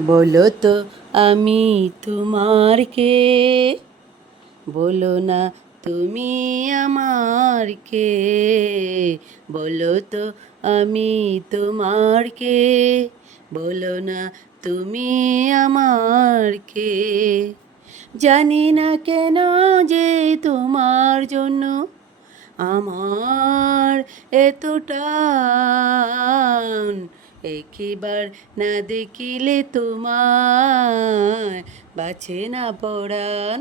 বলো তো আমি তোমার কে, বলো না তুমি আমার কে, বলো তো আমি তোমার কে, বলো না তুমি আমার কে। জানি না কেন যে তোমার জন্য আমার এত টান, একবার না দেখিলে তোমায় বাঁচে না পরাণ,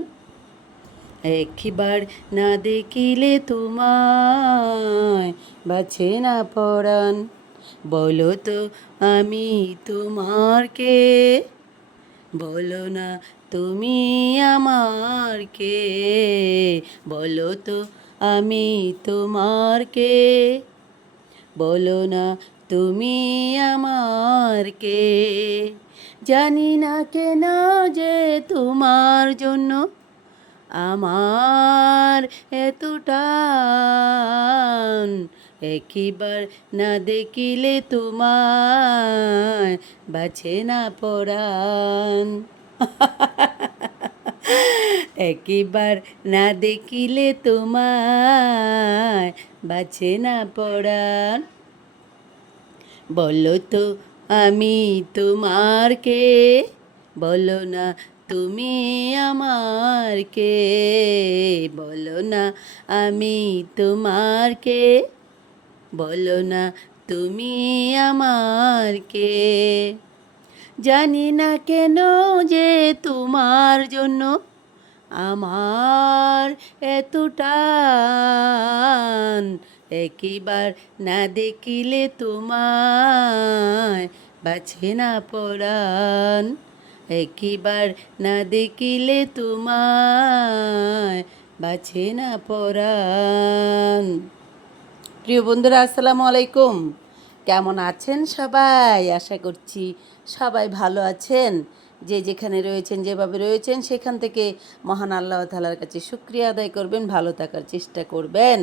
একবার না দেখিলে তোমায় বাঁচে না পরাণ। বলো তো আমি তোমার কে, বলো না তুমি আমার কে, বলো তো আমি তোমার কে, বলো না তুমি আমার কে। জানি না কেন যে তোমার জন্য আমার এত টান, একবার না দেখিলে তোমায় বাঁচে না পরাণ। একবার না দেখিলে তোমায় বাঁচে না পরাণ। বলো তো আমি তোমার কে, বলো না তুমি আমার কে, বলো না আমি তোমার কে, বলো না তুমি আমার কে। জানি না কেন যে তোমার জন্য আমার এত টান, একবার না দেখিলে তোমায় বাঁচে না পরাণ, একবার না দেখিলে তোমায় বাঁচে না পরাণ। প্রিয় বন্ধুরা, আসসালামু আলাইকুম। কেমন আছেন সবাই? আশা করছি সবাই ভালো আছেন। যে যেখানে রয়েছেন, যেভাবে রয়েছেন, সেখান থেকে মহান আল্লাহ তাআলার কাছে শুকরিয়া আদায় করবেন, ভালো থাকার চেষ্টা করবেন।